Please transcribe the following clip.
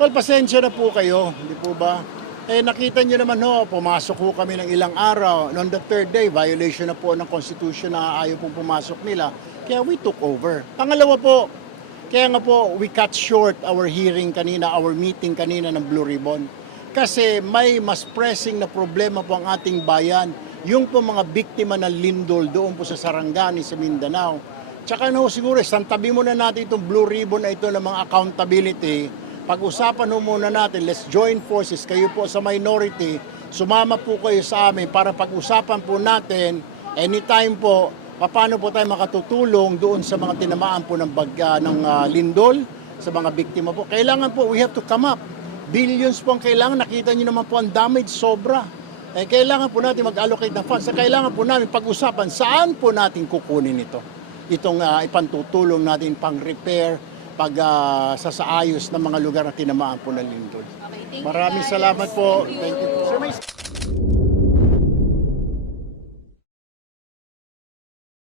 Well, pasensya na po kayo, hindi po ba? Nakita nyo naman pumasok po kami ng ilang araw. On the third day, violation na po ng Constitution na ayaw pong pumasok nila. Kaya we took over. Pangalawa po, kaya nga po, we cut short our hearing kanina, our meeting kanina ng Blue Ribbon. Kasi may mas pressing na problema po ang ating bayan. Yung po mga biktima ng lindol doon po sa Sarangani, sa Mindanao. Tsaka siguro, santabi muna natin itong Blue Ribbon na ito ng mga accountability. Pag-usapan muna natin, let's join forces. Kayo po sa minority, sumama po kayo sa amin para pag-usapan po natin, anytime po, paano po tayo makatutulong doon sa mga tinamaan po ng lindol, sa mga biktima po. Kailangan po, we have to come up. Billions po ang kailangan. Nakita nyo naman po ang damage, sobra. Kailangan po natin mag-allocate ng funds. Kailangan po namin pag-usapan saan po natin kukunin ito. Itong ipantutulong natin pang-repair, sasaayos ng mga lugar na tinamaan po ng lindol. Okay, thank you, Maraming guys. salamat po. Thank you.